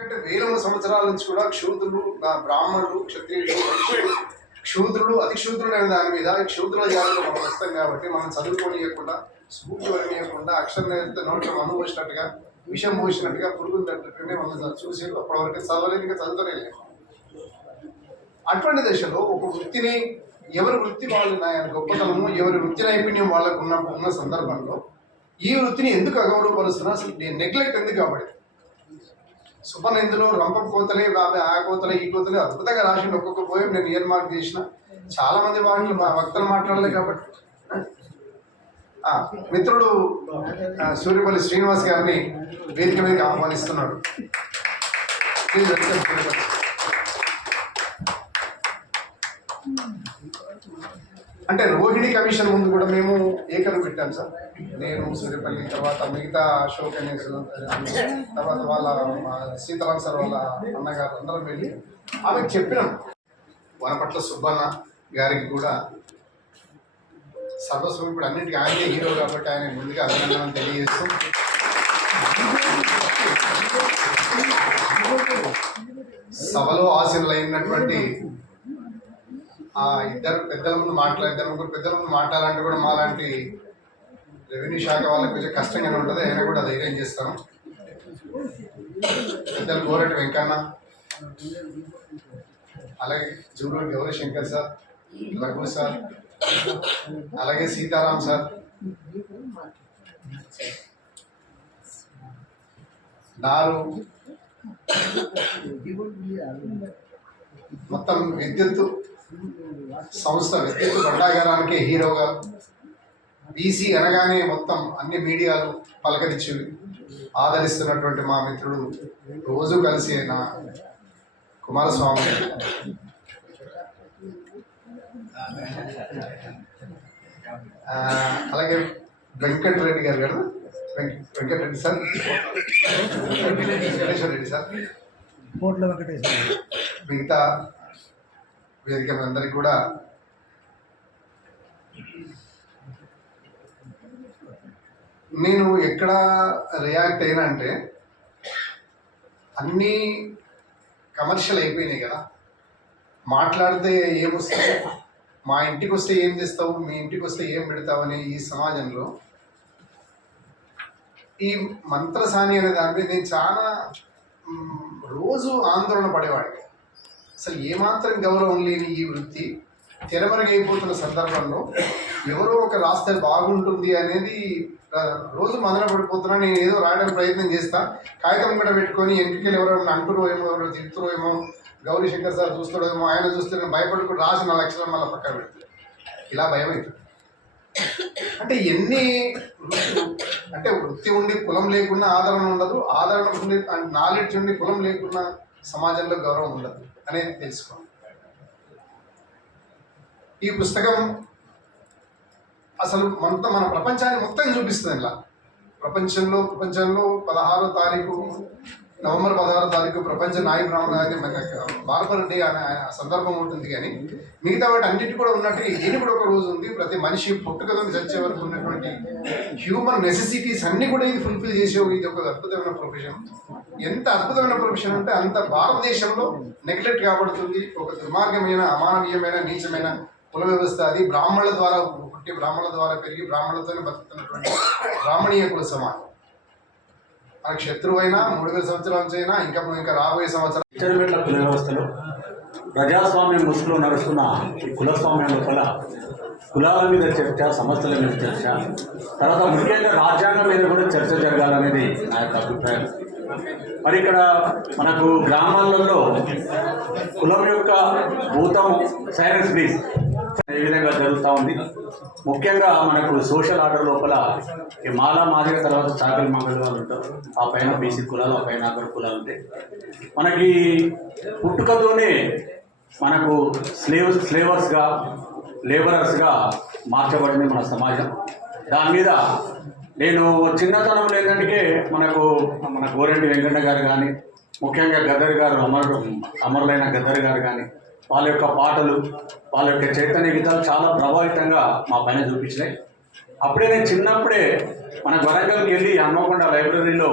ఎందుకంటే వేల సంవత్సరాల నుంచి కూడా క్షూద్రులు, బ్రాహ్మణులు, క్షత్రియులు, వైశ్యులు, క్షూద్రులు, అతి క్షూద్రులు అనే దాని మీద క్షూద్రుల జాతిలో మనం వస్తాం కాబట్టి మనం చదువుకోనియకుండా, స్ఫూర్తి వరనియకుండా, అక్షరం నేర్పితే నోట్లో మన్ను పోసినట్టుగా, విషం పోసినట్టుగా, పురుగులు తట్టుగానే మనం చూసి అప్పటివరకు చదవలేదు, ఇంకా చదువుతూనే లేదు. అటువంటి దశలో ఒక వృత్తిని ఎవరి వృత్తి వాళ్ళు గొప్పతనము, ఎవరి వృత్తి నైపుణ్యం వాళ్ళకు ఉన్న సందర్భంలో ఈ వృత్తిని ఎందుకు అగౌరవపరుస్తున్నా, అసలు నెగ్లెక్ట్ ఎందుకు కాబట్టి సుపన్ ఇందులో రంపం కోతలే, ఆ కోతలే, ఈ కోతలే అద్భుతంగా రాసిండు. ఒక్కొక్క పోయం నేను ఇయర్ మార్క్ చేసిన. చాలా మంది వాళ్ళు వక్తలు మాట్లాడలేదు కాబట్టి మిత్రుడు సూర్యపల్లి శ్రీనివాస్ గారిని వేదిక మీదకి ఆహ్వానిస్తున్నాడు. Please welcome Suryapalli. అంటే రోహిణి కమిషన్ ముందు కూడా మేము ఏకలు పెట్టాం సార్. నేను సూర్యపల్లి, తర్వాత మిగతా అశోక్ అనేసి, తర్వాత వాళ్ళ సీతారాం సార్ వాళ్ళ అన్నగారు అందరం వెళ్ళి ఆమెకు చెప్పినాం. వనపట్ల సుబ్బన్న గారికి కూడా సర్వస్వం ఇప్పుడు అన్నింటికీ ఆయనే హీరో కాబట్టి ఆయన ముందుగా అభినందనలు తెలియజేస్తూ, సభలో ఆశీనులైనటువంటి ఆ ఇద్దరు పెద్దల ముందు ముగ్గురు పెద్దల ముందు మాట్లాడాలంటే కూడా మాలాంటి రెవెన్యూ శాఖ వాళ్ళకి కొంచెం కష్టంగానే ఉంటుంది. అయినా కూడా ధైర్యం చేస్తాను. పెద్దలు కోరటి వెంకన్న, అలాగే జూలూరు గౌరీశంకర్ సార్, రఘు సార్, అలాగే సీతారాం సార్, నారు, మొత్తం విద్యుత్ సంస్థ, విద్యుత్ భండాగారానికి హీరోగా, బీసీ అనగానే మొత్తం అన్ని మీడియాలు పలకరించి ఆదరిస్తున్నటువంటి మా మిత్రుడు, రోజు కలిసి అయిన కుమారస్వామి, అలాగే వెంకటరెడ్డి గారు కదా, వెంకటరెడ్డి సార్, వెంకటేశ్వర రెడ్డి సార్, మిగతా వేదిక అందరికీ కూడా నేను ఎక్కడ రియాక్ట్ అయినా అంటే, అన్నీ కమర్షియల్ అయిపోయినాయి కదా. మాట్లాడితే ఏమొస్తావు, మా ఇంటికి వస్తే ఏం తెస్తావు, మీ ఇంటికి వస్తే ఏం పెడతావు అనే ఈ సమాజంలో ఈ మంత్రసాని అనే దాని నేను చాలా రోజు ఆందోళన పడేవాడిని. అసలు ఏమాత్రం గౌరవం లేని ఈ వృత్తి తెరమరుగైపోతున్న సందర్భంలో ఎవరో ఒక రాస్తే బాగుంటుంది అనేది రోజు మదన పడిపోతున్నా. నేను ఏదో రాయడానికి ప్రయత్నం చేస్తా, కాగితం కూడా పెట్టుకొని ఎంటికలు ఎవరైనా అంటురో ఏమో, ఎవరో తిడుతురో ఏమో, గౌరీశంకర్ సార్ చూస్తాడో ఏమో, ఆయన చూస్తే నేను భయపడుకుంటూ రాసిన లక్షణం మళ్ళీ పక్కన పెడుతుంది. ఇలా భయం అవుతుంది. అంటే ఎన్ని అంటే వృత్తి ఉండి కులం లేకుండా ఆదరణ ఉండదు, ఆదరణ ఉండి నాలెడ్జ్ ఉండి కులం లేకుండా సమాజంలో గౌరవం ఉండదు అనేది తెలుసుకోండి. ఈ పుస్తకం అసలు మన ప్రపంచాన్ని మొత్తం చూపిస్తుంది. ఇలా ప్రపంచంలో 16వ తారీఖు, నవంబర్ 16వ తారీఖు ప్రపంచ నాయి బ్రాహ్మణ బార్బర్ డే అనే సందర్భం ఉంటుంది. కానీ మిగతా వాటి అన్నిటి కూడా ఉన్నట్టు దీని కూడా ఒక రోజు ఉంది. ప్రతి మనిషి పుట్టుకతో చచ్చే వరకు ఉన్నటువంటి హ్యూమన్ నెసెసిటీస్ అన్ని కూడా ఇది ఫుల్ఫిల్ చేసే ఇది ఒక అద్భుతమైన ప్రొఫెషన్. ఎంత అద్భుతమైన ప్రొఫెషన్ అంటే అంత భారతదేశంలో నెగ్లెక్ట్ కాబడుతుంది. ఒక దుర్మార్గమైన, అమానవీయమైన, నీచమైన కుల వ్యవస్థ అది. బ్రాహ్మణుల ద్వారా పుట్టి, బ్రాహ్మణుల ద్వారా పెరిగి, బ్రాహ్మణులతోనే బతుకుతున్నటువంటి బ్రాహ్మణీయ కుల సమాజం. మనకు శత్రువైనా 3000 సంవత్సరాల నుంచి అయినా ఇంకా రాబోయే సంవత్సరాలు కుల వ్యవస్థలో ప్రజాస్వామ్యం ముసుగులో నడుస్తున్న ఈ కులస్వామ్యం లోపల కులాల మీద చర్చ, సమస్యల మీద చర్చ, తర్వాత ముఖ్యంగా రాజ్యాంగం మీద కూడా చర్చ జరగాలనేది నా యొక్క అభిప్రాయం. మరి ఇక్కడ మనకు గ్రామాలలో కులం యొక్క భూతం సైలెన్స్ ప్లీజ్ ఏ విధంగా జరుగుతూ ఉంది. ముఖ్యంగా మనకు సోషల్ ఆర్డర్ లోపల ఈ మాలా మాదిగ, తర్వాత చాకలి మంగళ వాళ్ళు ఉంటారు, ఆ పైన బీసీ కులాలు, ఆ పైన అగ్ర కులాలు ఉంటాయి. మనకి పుట్టుకతోనే మనకు స్లేవర్స్గా, లేబరర్స్గా మార్చబడింది మన సమాజం. దాని మీద నేను చిన్నతనంలో ఏంటంటే మన గోరెంటి వెంకన్న గారు కానీ, ముఖ్యంగా గద్దర్ గారు, అమరులైన గద్దర్ గారు కానీ, వాళ్ళ యొక్క పాటలు, వాళ్ళ యొక్క చైతన్య గీతాలు చాలా ప్రభావితంగా మా పైన చూపించినాయి. అప్పుడే నేను చిన్నప్పుడే మన వరంగల్కి వెళ్ళి హన్మకొండ లైబ్రరీలో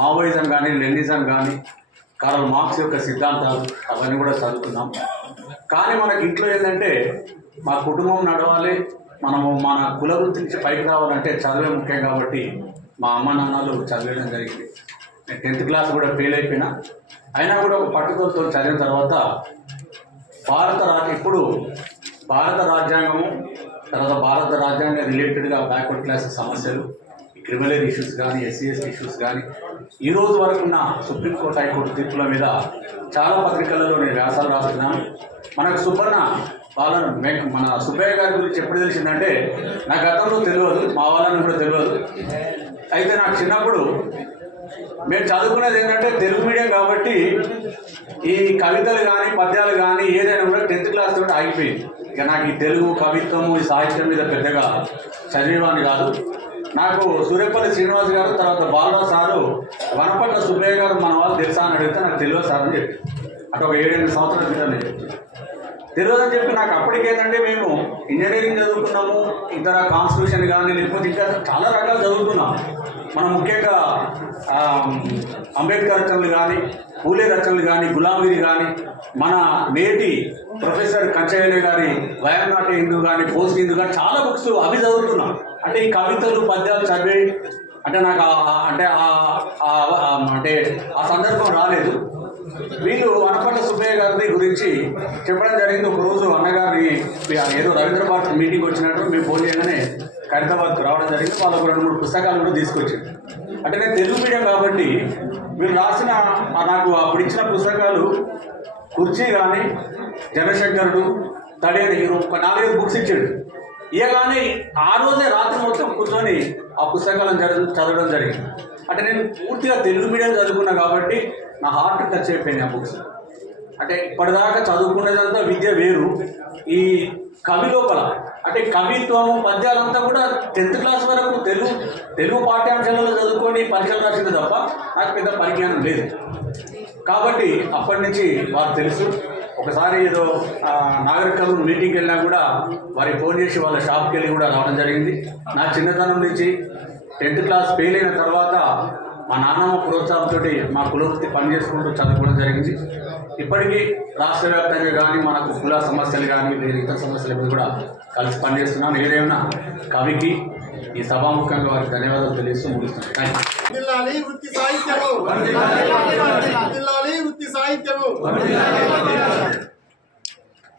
మావోయిజం కానీ, లెనిజం కానీ, కార్ల్ మార్క్స్ యొక్క సిద్ధాంతాలు అవన్నీ కూడా చదువుకున్నాం. కానీ మనకి ఇంట్లో ఏంటంటే మా కుటుంబం నడవాలి, మనము మన కుల వృత్తి నుంచి పైకి రావాలంటే చదివే ముఖ్యం కాబట్టి మా అమ్మ నాన్నలు చదివేయడం జరిగింది. నేను 10th క్లాస్ కూడా ఫెయిల్ అయిపోయినా, అయినా కూడా ఒక పట్టుదలతో చదివిన తర్వాత ఇప్పుడు భారత రాజ్యాంగము, తర్వాత భారత రాజ్యాంగ రిలేటెడ్గా బ్యాక్వర్డ్ క్లాస్ సమస్యలు, క్రిమినల్ ఇష్యూస్ కానీ, SC/ST ఇష్యూస్ కానీ, ఈ రోజు వరకు ఉన్న సుప్రీంకోర్టు హైకోర్టు తీర్పుల మీద చాలా పత్రికలలో నేను వ్యాసాలు రాస్తున్నాను. మనకు మన సుబ్బయ్య గారి గురించి ఎప్పుడు తెలిసిందంటే నాకు గతంలో తెలియదు, మా వాళ్ళని కూడా తెలియదు. అయితే నాకు చిన్నప్పుడు మేము చదువుకునేది ఏంటంటే తెలుగు మీడియం కాబట్టి ఈ కవితలు కానీ పద్యాలు కానీ ఏదైనా కూడా 10th క్లాస్ తోటి ఆగిపోయింది. ఇక నాకు ఈ తెలుగు కవిత్వము, ఈ సాహిత్యం మీద పెద్దగా చదివేవాడిని కాదు. నాకు సూర్యపల్లి శ్రీనివాస్ గారు, తర్వాత బాలరావు సారు వనపట్ల సుబ్బయ్య గారు మన వాళ్ళు తెలుసా అని అడిగితే నాకు తెలియదు సార్ అని చెప్పి, అటు ఒక 7-8 సంవత్సరాల క్రితం నేను తెలియదు అని చెప్పి, నాకు అప్పటికేంటంటే మేము ఇంజనీరింగ్ చదువుకున్నాము, ఇతర కాన్స్టిట్యూషన్ కానీ లేకపోతే ఇంకా చాలా రకాలు చదువుకున్నాం. మనం ముఖ్యంగా అంబేద్కర్ రచనలు కానీ, పూలే రచనలు కానీ, గులాంగిరి కానీ, మన నేటి ప్రొఫెసర్ కంచయ్య గారి వయంనాట్య హిందూ కానీ, పోస్ట్ హిందూ కానీ చాలా బుక్స్ అవి చదువుతున్నాం. అంటే ఈ కవితలు పద్యాలు చదివి అంటే నాకు అంటే ఆ సందర్భం రాలేదు. వీళ్ళు వనపట్ల సుబ్బయ్య గారి గురించి చెప్పడం జరిగింది. ఒకరోజు అన్నగారిని ఏదో రవీంద్ర భారతి మీటింగ్ వచ్చినట్టు మేము ఫోన్ చేయగానే ఖైరతాబాద్కు రావడం జరిగింది. వాళ్ళకు 2-3 పుస్తకాలు కూడా తీసుకొచ్చింది. అంటే నేను తెలుగు మీడియం కాబట్టి వీళ్ళు రాసిన నాకు అప్పుడు ఇచ్చిన పుస్తకాలు కుర్చీ కానీ, జనశంకరుడు, తడియని హీరో, ఒక 4-5 బుక్స్ ఇచ్చాడు. ఇయగానే ఆ రోజే రాత్రి మొత్తం కూర్చొని ఆ పుస్తకాలను చదవడం జరిగింది. అంటే నేను పూర్తిగా తెలుగు మీడియం చదువుకున్నా కాబట్టి నా హార్ట్ టచ్ అయిపోయింది ఆ బుక్స్. అంటే ఇప్పటిదాకా చదువుకునేదంతా విద్య వేరు, ఈ కవి లోపల అంటే కవిత్వము పద్యాలంతా కూడా 10th క్లాస్ వరకు తెలుగు పాఠ్యాంశాలలో చదువుకొని పరీక్షలు రాసింది తప్ప నాకు పెద్ద పరిజ్ఞానం లేదు. కాబట్టి అప్పటి నుంచి వారు తెలుసు. ఒకసారి ఏదో నాగరికలు మీటింగ్కి వెళ్ళినా కూడా వారికి ఫోన్ చేసి వాళ్ళ షాప్కి వెళ్ళి కూడా రావడం జరిగింది. నా చిన్నతనం నుంచి 10th క్లాస్ ఫెయిల్ అయిన తర్వాత మా నాన్నమ్మ ప్రోత్సాహంతో మా కులవృత్తి పనిచేసుకుంటూ చదువుకోవడం జరిగింది. ఇప్పటికీ రాష్ట్ర వ్యాప్తంగా కానీ మనకు కుల సమస్యలు కానీ లేదా ఇతర సమస్యల మీద కూడా కలిసి పనిచేస్తున్నాను. ఏదేమైనా కవికి ఈ సభాముఖంగా వారికి ధన్యవాదాలు తెలియజేస్తూ ముగిస్తున్నాను. Thank you. వృత్తి సాహిత్యము